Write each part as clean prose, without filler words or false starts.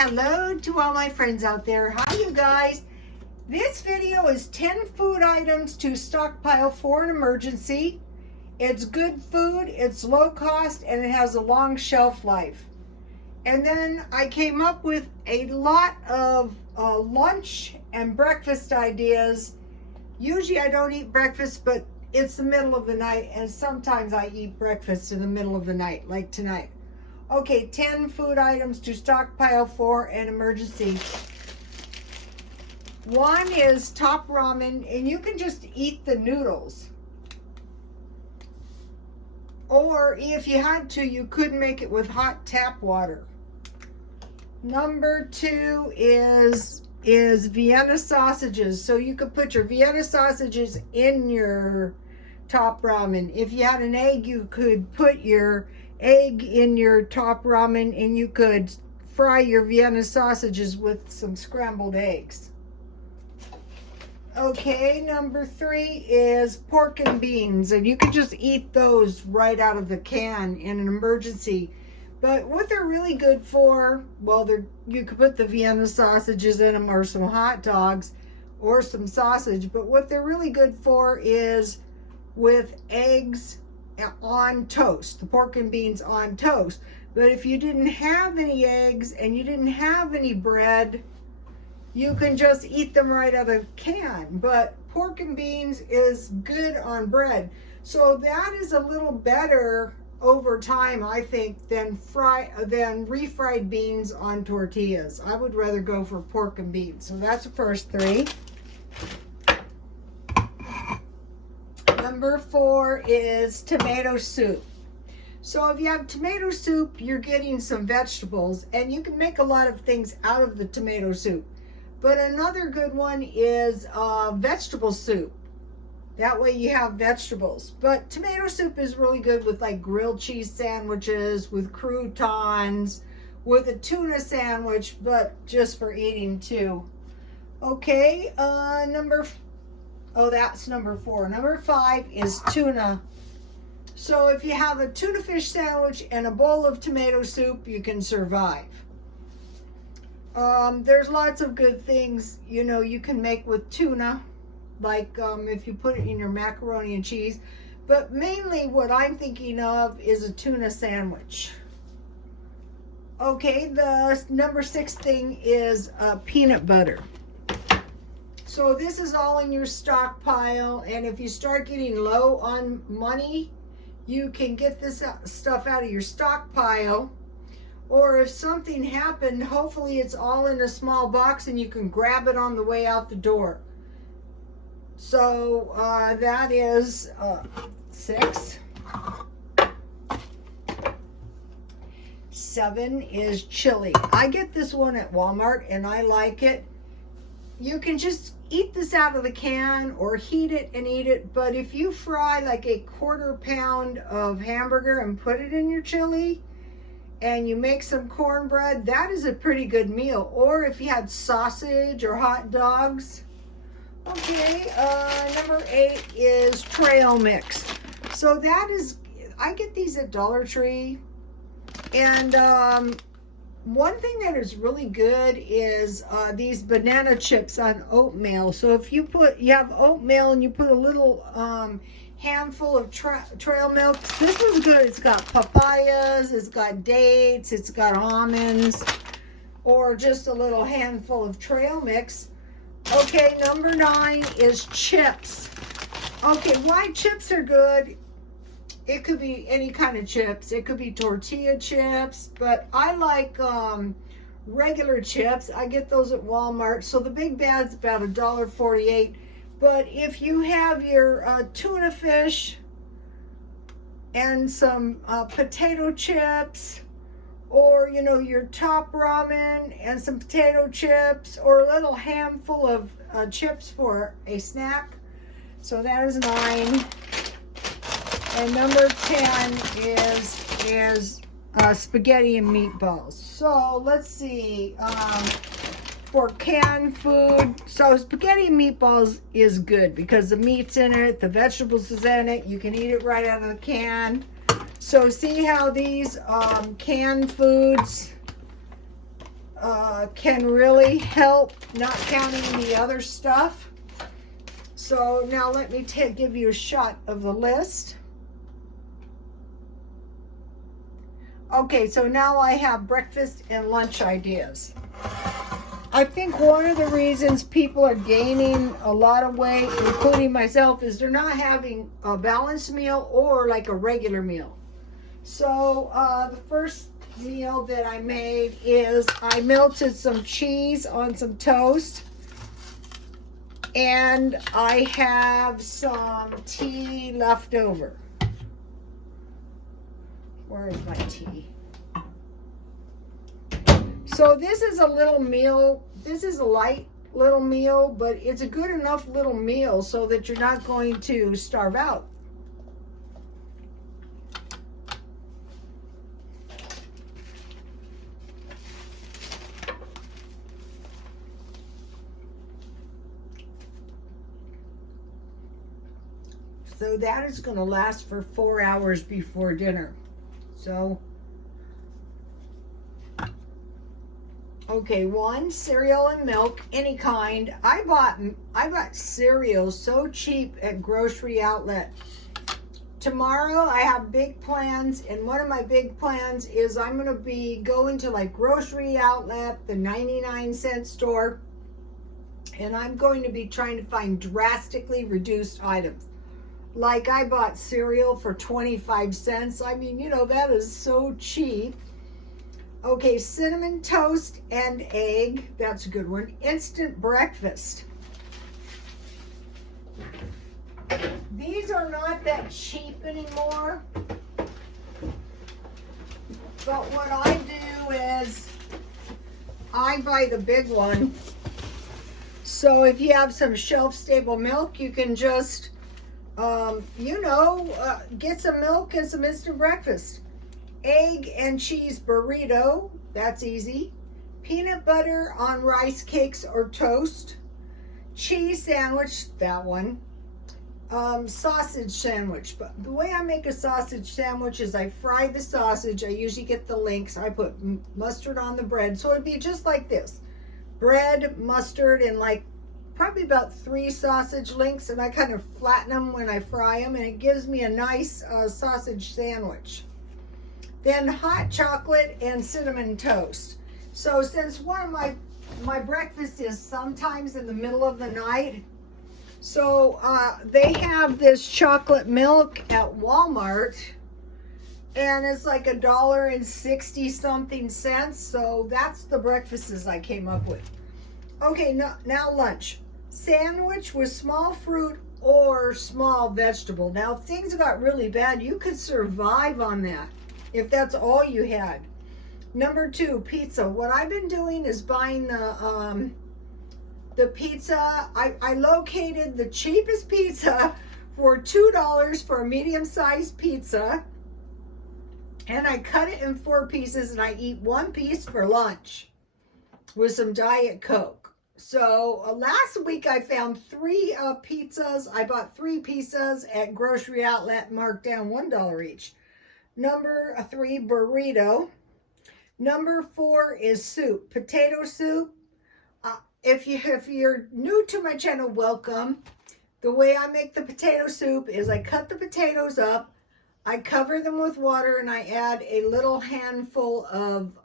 Hello to all my friends out there. Hi, you guys. This video is 10 food items to stockpile for an emergency. It's good food, it's low cost, and it has a long shelf life. And then I came up with a lot of lunch and breakfast ideas. Usually I don't eat breakfast, but it's the middle of the night, and sometimes I eat breakfast in the middle of the night, like tonight. Okay, 10 food items to stockpile for an emergency. One is top ramen, and you can just eat the noodles. Or if you had to, you could make it with hot tap water. Number two is Vienna sausages. So you could put your Vienna sausages in your top ramen. If you had an egg, you could put your egg in your top ramen, and you could fry your Vienna sausages with some scrambled eggs. Okay, number three is pork and beans, and you could just eat those right out of the can in an emergency. But what they're really good for, well, you could put the Vienna sausages in them, or some hot dogs, or some sausage. But what they're really good for is with eggs on toast, the pork and beans on toast. But if you didn't have any eggs and you didn't have any bread, you can just eat them right out of the can. But pork and beans is good on bread. So that is a little better over time, I think, than refried beans on tortillas. I would rather go for pork and beans. So that's the first three. Number four is tomato soup. So if you have tomato soup, you're getting some vegetables, and you can make a lot of things out of the tomato soup. But another good one is vegetable soup. That way you have vegetables. But tomato soup is really good with like grilled cheese sandwiches, with croutons, with a tuna sandwich, but just for eating too. Okay, that's number four. Number five is tuna. So if you have a tuna fish sandwich and a bowl of tomato soup, you can survive. There's lots of good things, you can make with tuna, like if you put it in your macaroni and cheese. But mainly what I'm thinking of is a tuna sandwich. Okay, the number six thing is peanut butter. So this is all in your stockpile, and if you start getting low on money, you can get this stuff out of your stockpile. Or if something happened, hopefully it's all in a small box and you can grab it on the way out the door. So that is 6. 7 is chili. I get this one at Walmart and I like it. You can just eat this out of the can or heat it and eat it. But if you fry like a 1/4 pound of hamburger and put it in your chili, and you make some cornbread, that is a pretty good meal. Or if you had sausage or hot dogs. Okay, number 8 is trail mix. So that is, I get these at Dollar Tree. And one thing that is really good is these banana chips on oatmeal. So if you have oatmeal and you put a little handful of trail milk, this is good. It's got papayas, it's got dates, it's got almonds, or just a little handful of trail mix. Okay, number 9 is chips. Okay, why chips are good? It could be any kind of chips. It could be tortilla chips, but I like regular chips. I get those at Walmart. So the big bag's about $1.48. But if you have your tuna fish and some potato chips, or your top ramen and some potato chips, or a little handful of chips for a snack. So that is 9. And number 10 is spaghetti and meatballs. So let's see. For canned food, so spaghetti and meatballs is good because the meat's in it, the vegetables is in it, you can eat it right out of the can. So see how these canned foods can really help, not counting the other stuff. So now let me give you a shot of the list. Okay, so now I have breakfast and lunch ideas. I think one of the reasons people are gaining a lot of weight, including myself, is they're not having a balanced meal or like a regular meal. So the first meal that I made is I melted some cheese on some toast, and I have some tea left over. Where is my tea? So this is a little meal. This is a light little meal, but it's a good enough little meal so that you're not going to starve out. So that is going to last for 4 hours before dinner. So, okay, one, cereal and milk, any kind. I bought cereal so cheap at Grocery Outlet. Tomorrow I have big plans, and one of my big plans is I'm going to be going to like Grocery Outlet, the 99-cent store, and I'm going to be trying to find drastically reduced items. Like I bought cereal for 25 cents. I mean, you know, that is so cheap. Okay, cinnamon toast and egg. That's a good one. Instant breakfast. These are not that cheap anymore. But what I do is I buy the big one. So if you have some shelf-stable milk, you can just get some milk and some instant breakfast. Egg and cheese burrito, that's easy. Peanut butter on rice cakes or toast. Cheese sandwich, that one. Sausage sandwich. But the way I make a sausage sandwich is I fry the sausage. I usually get the links. I put mustard on the bread. So it'd be just like this. Bread, mustard, and like probably about 3 sausage links, and I kind of flatten them when I fry them, and it gives me a nice sausage sandwich. Then hot chocolate and cinnamon toast. So since one of my breakfast is sometimes in the middle of the night, so they have this chocolate milk at Walmart, and it's like $1.60 something cents. So that's the breakfasts I came up with. Okay, now lunch. Sandwich with small fruit or small vegetable. Now, if things got really bad, you could survive on that if that's all you had. Number 2, pizza. What I've been doing is buying the pizza. I located the cheapest pizza for $2 for a medium-sized pizza, and I cut it in 4 pieces, and I eat 1 piece for lunch with some Diet Coke. So last week I found 3 pizzas. I bought 3 pizzas at Grocery Outlet, marked down $1 each. Number 3, burrito. Number 4 is soup, potato soup. If you're new to my channel, welcome. The way I make the potato soup is I cut the potatoes up, I cover them with water, and I add a little handful of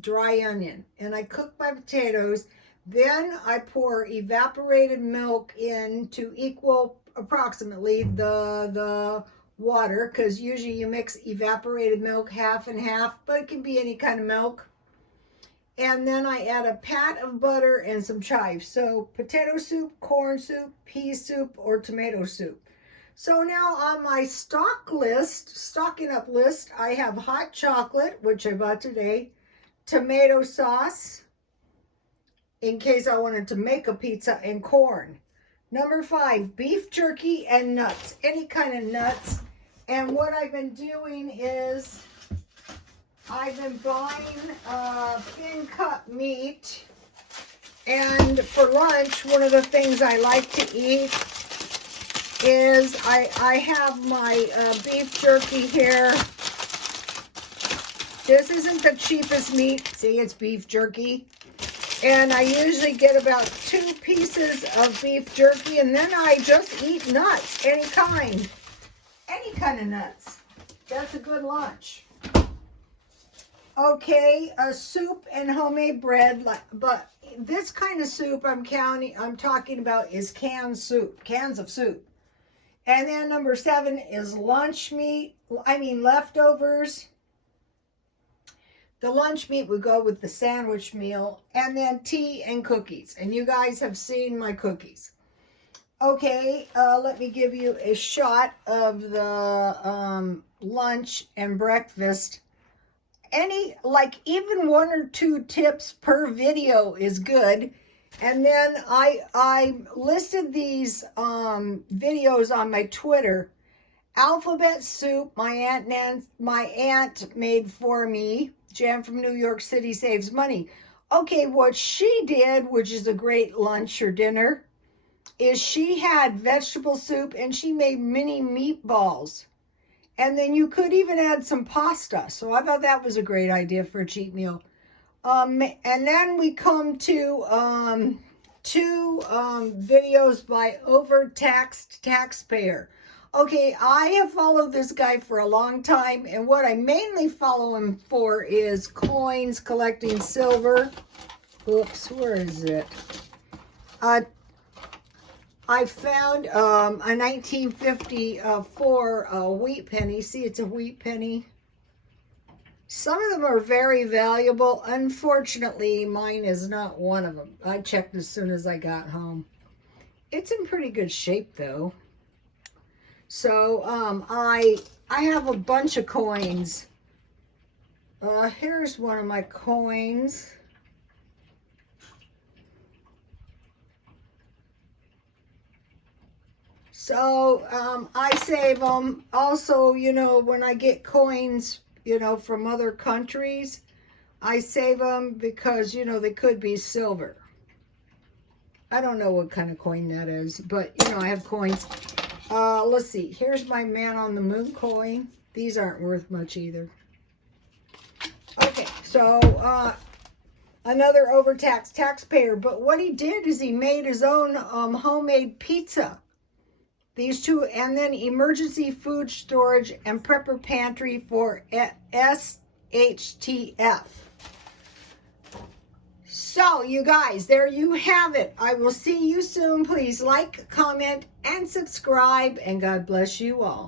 dry onion, and I cook my potatoes. Then I pour evaporated milk in to equal approximately the water, because usually you mix evaporated milk half and half, but it can be any kind of milk. And then I add a pat of butter and some chives. So potato soup, corn soup, pea soup, or tomato soup. So now on my stocking up list, I have hot chocolate, which I bought today, tomato sauce, in case I wanted to make a pizza, and corn. Number 5, beef jerky and nuts, any kind of nuts. And what I've been doing is I've been buying thin cut meat. And for lunch, one of the things I like to eat is I have my beef jerky here. This isn't the cheapest meat. See, it's beef jerky. And I usually get about 2 pieces of beef jerky, and then I just eat nuts, any kind of nuts. That's a good lunch. Okay, a soup and homemade bread, but this kind of soup I'm talking about is canned soup, cans of soup. And then number 7 is leftovers. The lunch meat would go with the sandwich meal, and then tea and cookies. And you guys have seen my cookies. Okay, let me give you a shot of the lunch and breakfast. Even 1 or 2 tips per video is good. And then I listed these videos on my Twitter. Alphabet soup, my aunt made for me. Jan from New York City saves money. Okay, what she did, which is a great lunch or dinner, is she had vegetable soup and she made mini meatballs. And then you could even add some pasta. So I thought that was a great idea for a cheat meal. And then we come to 2 videos by Overtaxed Taxpayer. Okay, I have followed this guy for a long time, and what I mainly follow him for is coins, collecting silver. Oops, where is it? I found a 1954 wheat penny. See, it's a wheat penny. Some of them are very valuable. Unfortunately, mine is not one of them. I checked as soon as I got home. It's in pretty good shape, though. So, I have a bunch of coins. Here's one of my coins. So, I save them. Also, when I get coins, from other countries, I save them because, they could be silver. I don't know what kind of coin that is, but, I have coins. Let's see. Here's my Man on the Moon coin. These aren't worth much either. Okay, so another overtaxed taxpayer. But what he did is he made his own homemade pizza. These 2, and then emergency food storage and prepper pantry for SHTF. So, you guys, there you have it. I will see you soon. Please like, comment, and subscribe, and God bless you all.